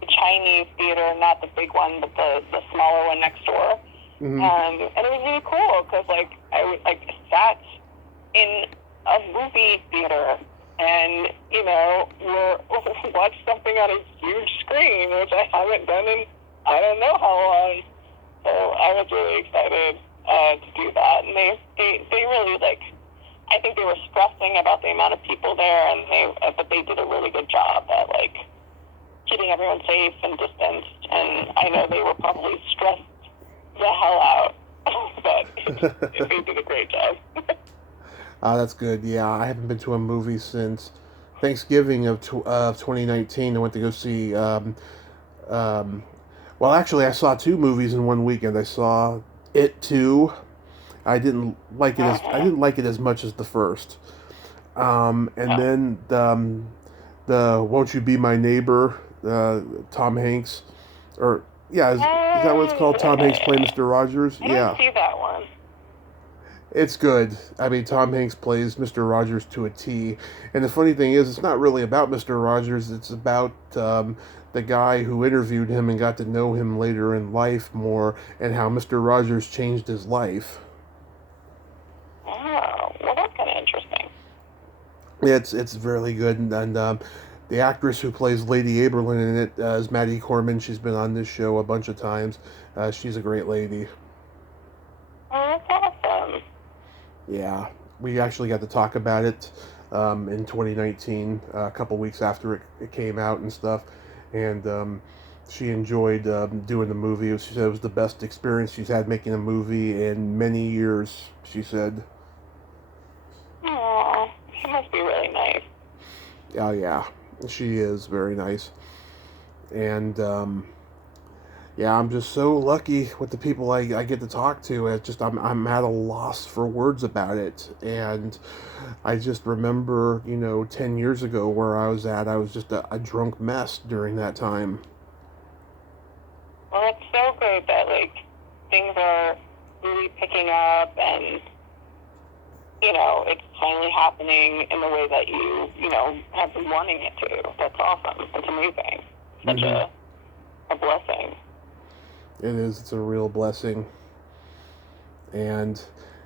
the Chinese theater, not the big one, but the smaller one next door. Mm-hmm. And it was really cool because I sat in a movie theater and watched something on a huge screen, which I haven't done in I don't know how long. So I was really excited to do that, and they really I think they were stressing about the amount of people there, but they did a really good job at like keeping everyone safe and distanced. And I know they were probably stressed the hell out, but they did a great job. That's good. Yeah, I haven't been to a movie since Thanksgiving of 2019. I went to go see. Well, actually, I saw two movies in one weekend. I saw It 2. I didn't like it as much as the first. And then the Won't You Be My Neighbor, Tom Hanks, or yeah, is that what it's called? Tom Hanks play Mr. Rogers. I didn't see that one. It's good. I mean, Tom Hanks plays Mr. Rogers to a T. And the funny thing is, it's not really about Mr. Rogers. It's about the guy who interviewed him and got to know him later in life more, and how Mr. Rogers changed his life. Oh, well, that's kind of interesting. It's really good, and the actress who plays Lady Aberlin in it is Maddie Corman. She's been on this show a bunch of times. She's a great lady. Oh, that's awesome. Yeah, we actually got to talk about it in 2019, a couple weeks after it came out and stuff, and she enjoyed doing the movie. She said it was the best experience she's had making a movie in many years, she said. Oh, she must be really nice. Oh, yeah, she is very nice. And, yeah, I'm just so lucky with the people I get to talk to. It's just, I'm at a loss for words about it. And I just remember, 10 years ago where I was at. I was just a drunk mess during that time. Well, it's so good that, like, things are really picking up and, it's finally happening in the way that you have been wanting it to. That's awesome. It's amazing. Such a blessing. It is. It's a real blessing. And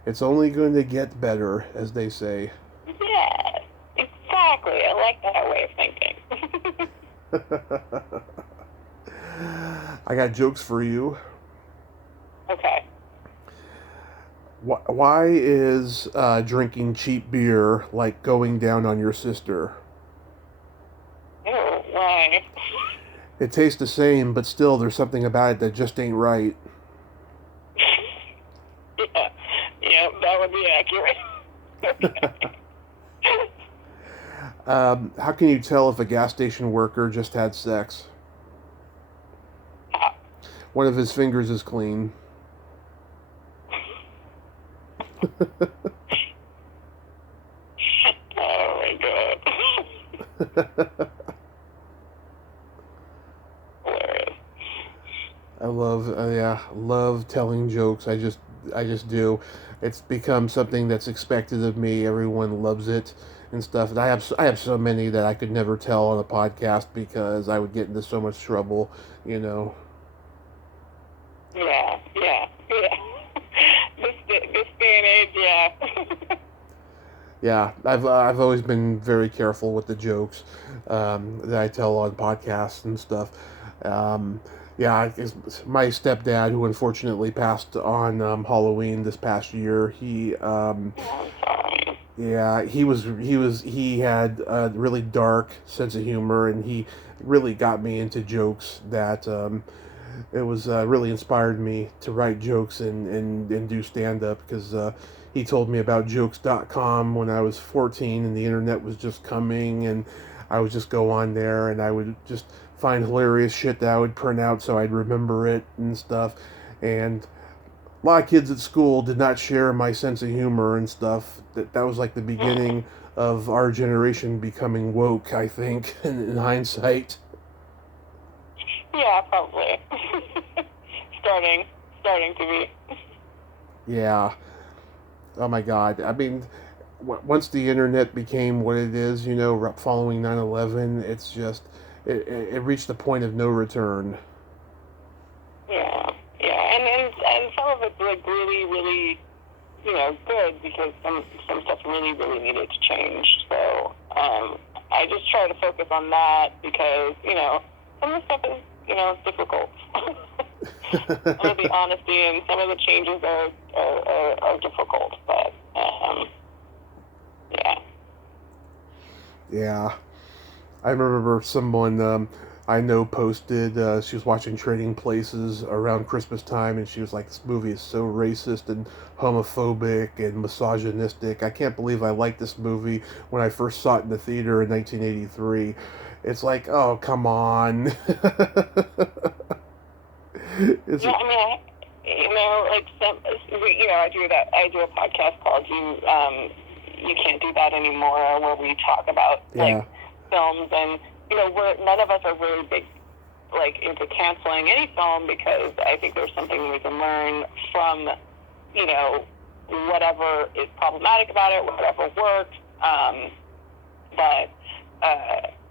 it's only going to get better, as they say. Yeah, exactly. I like that way of thinking. I got jokes for you. Okay. Why is drinking cheap beer like going down on your sister? Ew, why? It tastes the same, but still there's something about it that just ain't right. Yeah, that would be accurate. How can you tell if a gas station worker just had sex? One of his fingers is clean. Oh my god. Hilarious. I love telling jokes. I just do. It's become something that's expected of me. Everyone loves it and stuff. And I have so many that I could never tell on a podcast because I would get into so much trouble, Yeah. This day and age, yeah. Yeah, I've always been very careful with the jokes that I tell on podcasts and stuff. Yeah, my stepdad, who unfortunately passed on Halloween this past year, he he had a really dark sense of humor, and he really got me into jokes that it was really inspired me to write jokes and do stand-up, because he told me about jokes.com when I was 14 and the internet was just coming, and I would just go on there and I would just find hilarious shit that I would print out so I'd remember it and stuff. And a lot of kids at school did not share my sense of humor and stuff. That was like the beginning of our generation becoming woke, I think, in hindsight. Yeah, probably. starting to be. Yeah. Oh my God. I mean, once the internet became what it is, following 9/11, it's just, it reached a point of no return. Yeah, and some of it's like really, really, good, because some stuff really, really needed to change. So I just try to focus on that because some of the stuff is difficult. Some of the honesty and some of the changes are difficult, but Yeah. I remember someone I know posted, she was watching Trading Places around Christmas time, and she was like, this movie is so racist and homophobic and misogynistic. I can't believe I liked this movie when I first saw it in the theater in 1983. It's like, oh, come on. Is Yeah, it? I mean, like I do that. I do a podcast called You Can't Do That Anymore, where we talk about like Yeah. films, and none of us are really big like into canceling any film, because I think there's something we can learn from whatever is problematic about it, whatever worked. But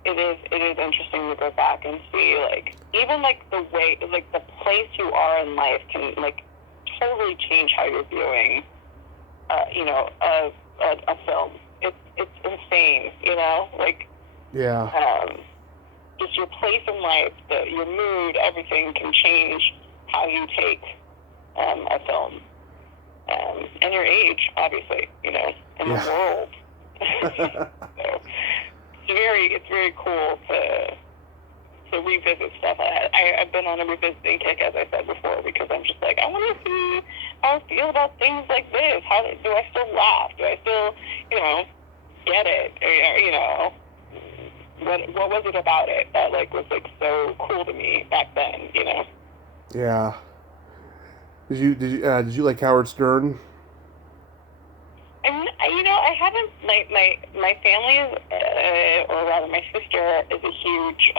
it is interesting to go back and see, like, even like the way, like, the place you are in life can like totally change how you're viewing a film. It's insane, like, Yeah. just your place in life, your mood, everything can change how you take a film, and your age, obviously, in the world. So it's very cool to revisit stuff. I've been on a revisiting kick, as I said before, because I'm just like, I want to see how I feel about things like this. How do I still laugh? Do I still, get it? Or, what was it about it that like was like so cool to me back then? Yeah. Did you like Howard Stern? And I haven't, my family is, or rather my sister is a huge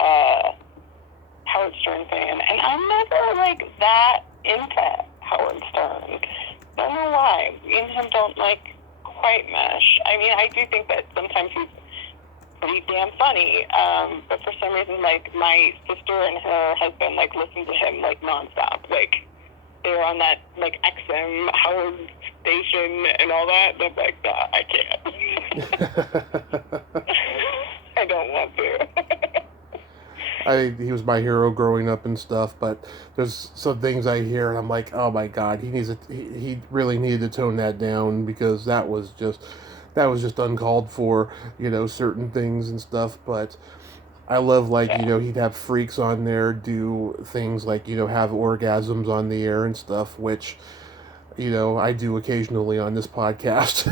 Howard Stern fan, and I'm never like that into Howard Stern. Don't know why. Me and him don't like quite mesh. I mean, I do think that sometimes he's pretty damn funny, but for some reason, like, my sister and her husband like listen to him like nonstop. Like, they're on that like XM Howard station and all that. And I'm like, nah, I can't. I don't want to. He was my hero growing up and stuff, but there's some things I hear and I'm like, oh my god, he really needed to tone that down, because that was just uncalled for, certain things and stuff. But I love, like, he'd have freaks on there do things like, have orgasms on the air and stuff, which, I do occasionally on this podcast.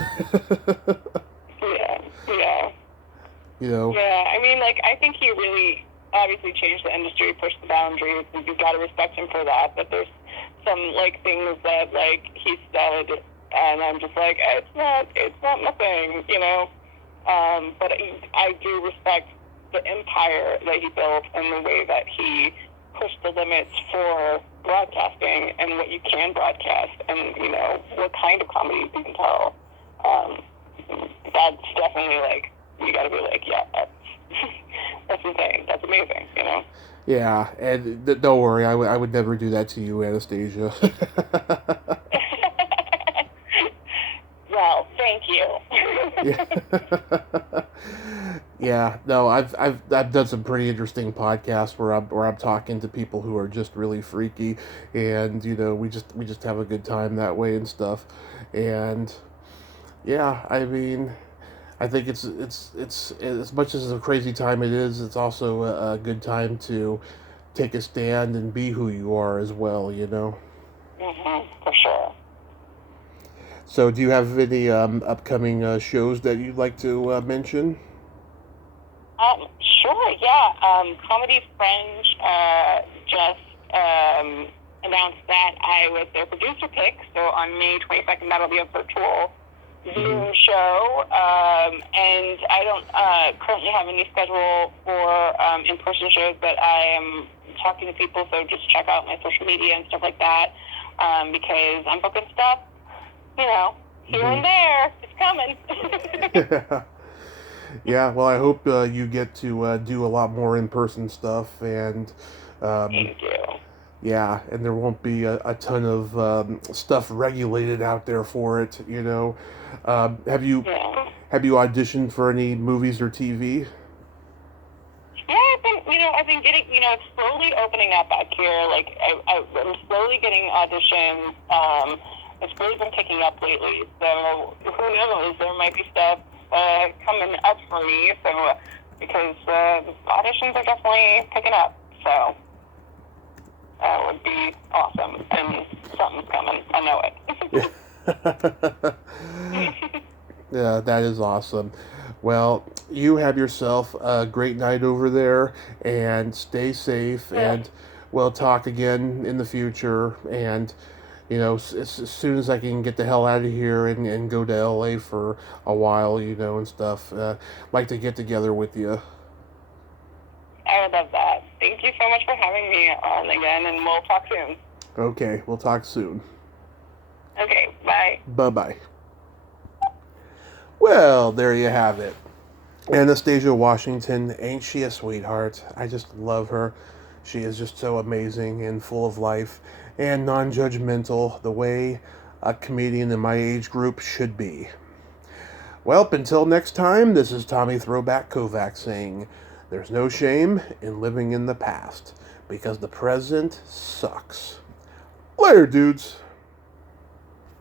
Yeah, yeah. Yeah. I mean, like, I think he really obviously changed the industry, pushed the boundaries, and you've got to respect him for that. But there's some, like, things that, like, he said, and I'm just like, it's not my thing, But I do respect the empire that he built and the way that he pushed the limits for broadcasting and what you can broadcast, and, what kind of comedy you can tell. That's definitely, like, you got to be like, yeah, that's insane. That's amazing, Yeah, and don't worry, I would never do that to you, Anastasia. Well, thank you. Yeah. Yeah, no, I've done some pretty interesting podcasts where I'm talking to people who are just really freaky, and we just have a good time that way and stuff. And yeah, I mean, I think it's as much as a crazy time it is, it's also a good time to take a stand and be who you are as well. For sure. So, do you have any upcoming shows that you'd like to mention? Sure, yeah. Comedy Fringe just announced that I was their producer pick, so on May 22nd, that'll be a virtual Zoom show, and I don't currently have any schedule for in-person shows, but I am talking to people, so just check out my social media and stuff like that, because I'm booking stuff, here and there. It's coming. Yeah, well, I hope you get to do a lot more in-person stuff, and Thank you. yeah, and there won't be a ton of stuff regulated out there for it. Have you Yeah. auditioned for any movies or TV? Yeah, I've been getting, it's slowly opening up back here. Like, I'm slowly getting auditions. It's really been picking up lately. So who knows? There might be stuff coming up for me. So because auditions are definitely picking up. So that would be awesome. And something's coming. I know it. Yeah, that is awesome. Well, you have yourself a great night over there, and stay safe, Yeah. and we'll talk again in the future. And, as soon as I can get the hell out of here and go to LA for a while, and stuff, like to get together with you. I would love that. Thank you so much for having me on again, and we'll talk soon. Okay, we'll talk soon. Okay, bye. Bye-bye. Well, there you have it. Anastasia Washington, ain't she a sweetheart? I just love her. She is just so amazing and full of life and non-judgmental, the way a comedian in my age group should be. Well, until next time, this is Tommy Throwback Kovac saying, there's no shame in living in the past, because the present sucks. Later, dudes.